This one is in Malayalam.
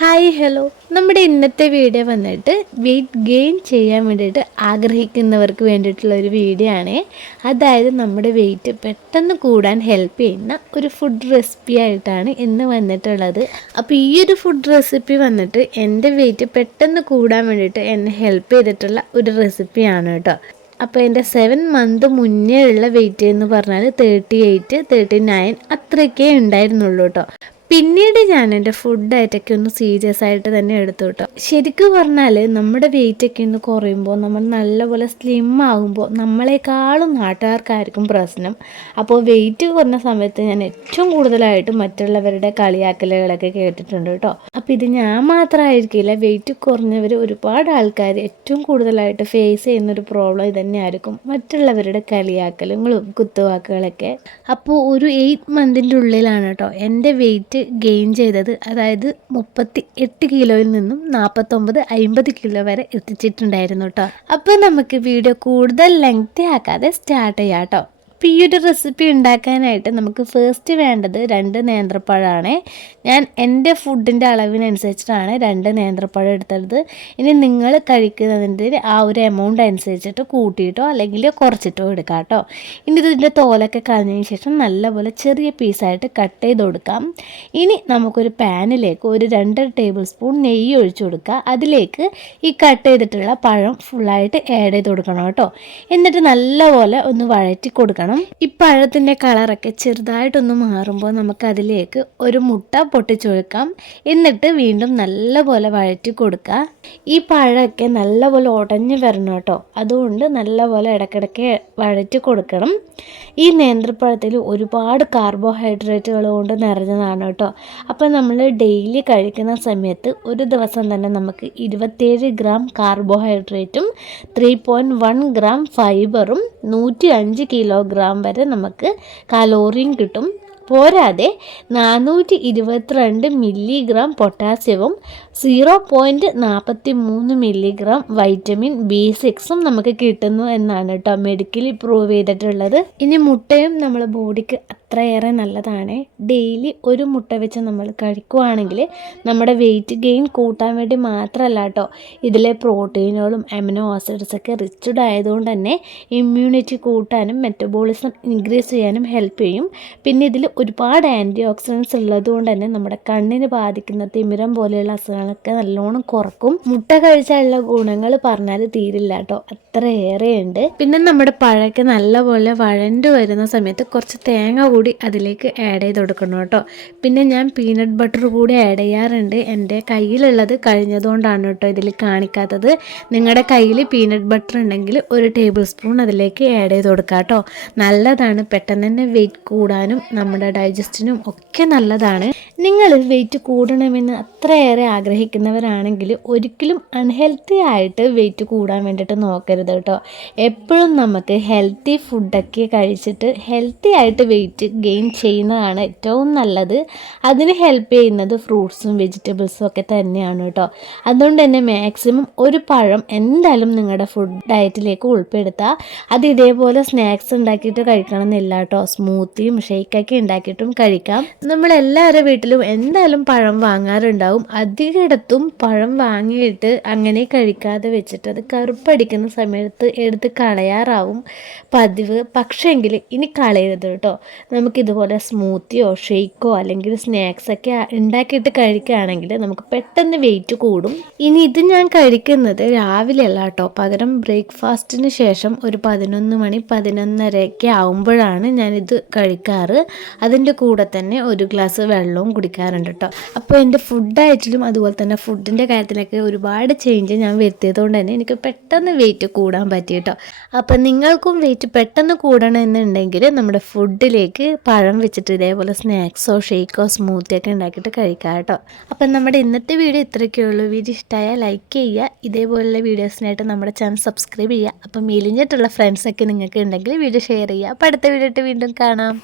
ഹായ് ഹലോ നമ്മുടെ ഇന്നത്തെ വീഡിയോ വന്നിട്ട് വെയിറ്റ് ഗെയിൻ ചെയ്യാൻ വേണ്ടിയിട്ട് ആഗ്രഹിക്കുന്നവർക്ക് വേണ്ടിയിട്ടുള്ള ഒരു വീഡിയോ ആണ്. അതായത് നമ്മുടെ വെയിറ്റ് പെട്ടെന്ന് കൂടാൻ ഹെൽപ്പ് ചെയ്യുന്ന ഒരു ഫുഡ് റെസിപ്പി ആയിട്ടാണ് ഇന്ന് വന്നിട്ടുള്ളത്. അപ്പോൾ ഈ ഒരു ഫുഡ് റെസിപ്പി വന്നിട്ട് എന്റെ വെയിറ്റ് പെട്ടെന്ന് കൂടാൻ വേണ്ടിയിട്ട് എന്നെ ഹെൽപ്പ് ചെയ്തിട്ടുള്ള ഒരു റെസിപ്പിയാണ് കേട്ടോ. അപ്പോൾ എന്റെ സെവൻ മന്ത് മുന്നേ ഉള്ള വെയിറ്റ് എന്ന് പറഞ്ഞാൽ തേർട്ടി എയ്റ്റ് തേർട്ടി നയൻ അത്രയൊക്കെ ഉണ്ടായിരുന്നുള്ളൂ കേട്ടോ. പിന്നീട് ഞാൻ എന്റെ ഫുഡ് ഡയറ്റൊക്കെ ഒന്ന് സീരിയസ് ആയിട്ട് തന്നെ എടുത്തു കേട്ടോ ശരിക്കും പറഞ്ഞാൽ നമ്മുടെ വെയിറ്റ് ഒക്കെ ഒന്ന് കുറയുമ്പോൾ നമ്മൾ നല്ലപോലെ സ്ലിം ആകുമ്പോൾ നമ്മളെക്കാളും നാട്ടുകാർക്കായിരിക്കും പ്രശ്നം. അപ്പോൾ വെയിറ്റ് കുറഞ്ഞ സമയത്ത് ഞാൻ ഏറ്റവും കൂടുതലായിട്ട് മറ്റുള്ളവരുടെ കളിയാക്കലുകളൊക്കെ കേട്ടിട്ടുണ്ട് കേട്ടോ അപ്പോൾ ഇത് ഞാൻ മാത്രമായിരിക്കില്ല വെയിറ്റ് കുറഞ്ഞവർ ഒരുപാട് ആൾക്കാർ ഏറ്റവും കൂടുതലായിട്ട് ഫേസ് ചെയ്യുന്ന ഒരു പ്രോബ്ലം ഇത് തന്നെയായിരിക്കും. മറ്റുള്ളവരുടെ കളിയാക്കലുകളും കുത്തുവാക്കുകളൊക്കെ അപ്പോൾ ഒരു എയ്റ്റ് മന്തിന്റെ ഉള്ളിലാണ് കേട്ടോ എന്റെ വെയിറ്റ് ഗെയിൻ ചെയ്തത് അതായത് മുപ്പത്തി എട്ട് കിലോയിൽ നിന്നും നാൽപ്പത്തൊമ്പത് അമ്പത് കിലോ വരെ എത്തിച്ചിട്ടുണ്ടായിരുന്നു കേട്ടോ അപ്പോൾ നമുക്ക് വീഡിയോ കൂടുതൽ ലെങ്തി ആക്കാതെ സ്റ്റാർട്ട് ചെയ്യാം കേട്ടോ അപ്പോൾ ഈ ഒരു റെസിപ്പി ഉണ്ടാക്കാനായിട്ട് നമുക്ക് ഫസ്റ്റ് വേണ്ടത് രണ്ട് നേന്ത്രപ്പഴമാണ് ഞാൻ എന്റെ ഫുഡിന്റെ അളവിനനുസരിച്ചിട്ടാണ് രണ്ട് നേന്ത്രപ്പഴം എടുത്തത്. ഇനി നിങ്ങൾ കഴിക്കുന്നതിന്റെ ആ ഒരു എമൗണ്ട് അനുസരിച്ചിട്ട് കൂട്ടിയിട്ടോ അല്ലെങ്കിൽ കുറച്ചിട്ടോ എടുക്കാം കേട്ടോ. ഇനി ഇതിന്റെ തോലൊക്കെ കളഞ്ഞതിന് ശേഷം നല്ലപോലെ ചെറിയ പീസായിട്ട് കട്ട് ചെയ്ത് കൊടുക്കാം. ഇനി നമുക്കൊരു പാനിലേക്ക് ഒരു രണ്ട് ടേബിൾ സ്പൂൺ നെയ്യ് ഒഴിച്ചു കൊടുക്കുക. അതിലേക്ക് ഈ കട്ട് ചെയ്തിട്ടുള്ള പഴം ഫുള്ളായിട്ട് ആഡ് ചെയ്ത് കൊടുക്കണം കേട്ടോ. എന്നിട്ട് നല്ലപോലെ ഒന്ന് വഴറ്റി കൊടുക്കണം. കൊടുക്കണം ഈ പഴത്തിന്റെ കളറൊക്കെ ചെറുതായിട്ടൊന്ന് മാറുമ്പോൾ നമുക്ക് അതിലേക്ക് ഒരു മുട്ട പൊട്ടിച്ചൊഴുക്കാം. എന്നിട്ട് വീണ്ടും നല്ലപോലെ വഴറ്റി കൊടുക്കുക. ഈ പഴമൊക്കെ നല്ലപോലെ ഉടഞ്ഞു വരണം കേട്ടോ. അതുകൊണ്ട് നല്ലപോലെ ഇടയ്ക്കിടയ്ക്ക് വഴറ്റി കൊടുക്കണം. ഈ നേന്ത്രപ്പഴത്തിൽ ഒരുപാട് കാർബോഹൈഡ്രേറ്റുകൾ കൊണ്ട് നിറഞ്ഞതാണ് കേട്ടോ. അപ്പോൾ നമ്മൾ ഡെയിലി കഴിക്കുന്ന സമയത്ത് ഒരു ദിവസം തന്നെ നമുക്ക് ഇരുപത്തേഴ് ഗ്രാം കാർബോഹൈഡ്രേറ്റും ത്രീ പോയിന്റ് വൺ ഗ്രാം ഫൈബറും നൂറ്റി അഞ്ച് കിലോഗ്രാം ഗ്രാം വരെ നമുക്ക് കലോറിയും കിട്ടും. പോരാതെ നാനൂറ്റി ഇരുപത്തിരണ്ട് മില്ലിഗ്രാം പൊട്ടാസ്യവും സീറോ പോയിന്റ് നാൽപ്പത്തി മൂന്ന് മില്ലിഗ്രാം വൈറ്റമിൻ ബി സിക്സും നമുക്ക് കിട്ടുന്നു എന്നാണ് കേട്ടോ മെഡിക്കലി പ്രൂവ് ചെയ്തിട്ടുള്ളത്. ഇനി മുട്ടയും നമ്മുടെ ബോഡിക്ക് അത്രയേറെ നല്ലതാണ്. ഡെയിലി ഒരു മുട്ട വെച്ച് നമ്മൾ കഴിക്കുവാണെങ്കിൽ നമ്മുടെ വെയിറ്റ് ഗെയിൻ കൂട്ടാൻ വേണ്ടി മാത്രമല്ല കേട്ടോ. ഇതിലെ പ്രോട്ടീനുകളും അമിനോ ആസിഡ്സൊക്കെ റിച്ച്ഡ് ആയതുകൊണ്ട് തന്നെ ഇമ്മ്യൂണിറ്റി കൂട്ടാനും മെറ്റബോളിസം ഇൻക്രീസ് ചെയ്യാനും ഹെൽപ്പ് ചെയ്യും. പിന്നെ ഇതിൽ ഒരുപാട് ആന്റി ഓക്സിഡൻസ് ഉള്ളതുകൊണ്ട് തന്നെ നമ്മുടെ കണ്ണിന് ബാധിക്കുന്ന തിമിരം പോലെയുള്ള അസുഖങ്ങളൊക്കെ നല്ലോണം കുറക്കും. മുട്ട കഴിച്ചാലുള്ള ഗുണങ്ങൾ പറഞ്ഞാൽ തീരില്ല കേട്ടോ. അത്രയേറെ ഉണ്ട്. പിന്നെ നമ്മുടെ പഴയൊക്കെ നല്ലപോലെ വഴണ്ടു വരുന്ന സമയത്ത് കുറച്ച് തേങ്ങ കൂടി അതിലേക്ക് ആഡ് ചെയ്ത് കൊടുക്കണം കേട്ടോ. പിന്നെ ഞാൻ പീനട്ട് ബട്ടർ കൂടി ആഡ് ചെയ്യാറുണ്ട്. എന്റെ കയ്യിലുള്ളത് കഴിഞ്ഞതുകൊണ്ടാണ് കേട്ടോ ഇതിൽ കാണിക്കാത്തത്. നിങ്ങളുടെ കയ്യിൽ പീനട്ട് ബട്ടർ ഉണ്ടെങ്കിൽ ഒരു ടേബിൾ സ്പൂൺ അതിലേക്ക് ആഡ് ചെയ്ത് കൊടുക്കുക കേട്ടോ. നല്ലതാണ്. പെട്ടെന്ന് തന്നെ വെയിറ്റ് കൂടാനും നമ്മുടെ ഡൈജസ്റ്റിനും ഒക്കെ നല്ലതാണ്. നിങ്ങൾ വെയിറ്റ് കൂടണമെന്ന് അത്രയേറെ ആഗ്രഹിക്കുന്നവരാണെങ്കിൽ ഒരിക്കലും അൺഹെൽത്തി ആയിട്ട് വെയിറ്റ് കൂടാൻ വേണ്ടിയിട്ട് നോക്കരുത് കേട്ടോ. എപ്പോഴും നമുക്ക് ഹെൽത്തി ഫുഡൊക്കെ കഴിച്ചിട്ട് ഹെൽത്തി ആയിട്ട് വെയിറ്റ് ഗെയിൻ ചെയ്യുന്നതാണ് ഏറ്റവും നല്ലത്. അതിന് ഹെൽപ്പ് ചെയ്യുന്നത് ഫ്രൂട്ട്സും വെജിറ്റബിൾസും ഒക്കെ തന്നെയാണ് കേട്ടോ. അതുകൊണ്ട് തന്നെ മാക്സിമം ഒരു പഴം എന്തായാലും നിങ്ങളുടെ ഫുഡ് ഡയറ്റിലേക്ക് ഉൾപ്പെടുത്തുക അത് ഇതേപോലെ സ്നാക്സ് ഉണ്ടാക്കിയിട്ട് കഴിക്കണം എന്നില്ല കേട്ടോ സ്മൂത്തിയും ഷേക്കൊക്കെ ഉണ്ടാക്കിയിട്ടും കഴിക്കാം. നമ്മളെല്ലാവരുടെ വീട്ടിലും എന്തായാലും പഴം വാങ്ങാറുണ്ടാവും. അധികയിടത്തും പഴം വാങ്ങിയിട്ട് അങ്ങനെ കഴിക്കാതെ വെച്ചിട്ട് അത് കറുപ്പടിക്കുന്ന സമയത്ത് എടുത്ത് കളയാറാവും പതിവ്. പക്ഷേങ്കിൽ ഇനി കളയരുത് കേട്ടോ. നമുക്കിതുപോലെ സ്മൂത്തിയോ ഷെയ്ക്കോ അല്ലെങ്കിൽ സ്നാക്സ് ഒക്കെ ഉണ്ടാക്കിയിട്ട് കഴിക്കുകയാണെങ്കിൽ നമുക്ക് പെട്ടെന്ന് വെയിറ്റ് കൂടും. ഇനി ഇത് ഞാൻ കഴിക്കുന്നത് രാവിലെ അല്ല കേട്ടോ. പകരം ബ്രേക്ക്ഫാസ്റ്റിന് ശേഷം ഒരു പതിനൊന്ന് മണി പതിനൊന്നരയൊക്കെ ആവുമ്പോഴാണ് ഞാനിത് കഴിക്കാറ്. അതിന്റെ കൂടെ തന്നെ ഒരു ഗ്ലാസ് വെള്ളവും കുടിക്കാറുണ്ട് കേട്ടോ. അപ്പോൾ എന്റെ ഫുഡ് അതുപോലെ തന്നെ ഫുഡിന്റെ കാര്യത്തിലൊക്കെ ഒരുപാട് ചേഞ്ച് ഞാൻ വരുത്തിയതുകൊണ്ട് തന്നെ എനിക്ക് പെട്ടെന്ന് വെയിറ്റ് കൂടാൻ പറ്റി കേട്ടോ. അപ്പം നിങ്ങൾക്കും വെയിറ്റ് പെട്ടെന്ന് കൂടണമെന്നുണ്ടെങ്കിൽ നമ്മുടെ ഫുഡിലേക്ക് പഴം വെച്ചിട്ട് ഇതേപോലെ സ്നാക്സോ ഷേക്കോ സ്മൂത്തി ഒക്കെ ഉണ്ടാക്കിയിട്ട് കഴിക്കാം കേട്ടോ. അപ്പം നമ്മുടെ ഇന്നത്തെ വീഡിയോ ഇത്രയൊക്കെ ഉള്ളൂ. വീഡിയോ ഇഷ്ടമായാൽ ലൈക്ക് ചെയ്യുക. ഇതേപോലുള്ള വീഡിയോസിനായിട്ട് നമ്മുടെ ചാനൽ സബ്സ്ക്രൈബ് ചെയ്യുക. അപ്പം മെലിഞ്ഞിട്ടുള്ള ഫ്രണ്ട്സൊക്കെ നിങ്ങൾക്ക് ഉണ്ടെങ്കിൽ വീഡിയോ ഷെയർ ചെയ്യുക. അപ്പോൾ അടുത്ത വീഡിയോ ഇട്ട് വീണ്ടും കാണാം.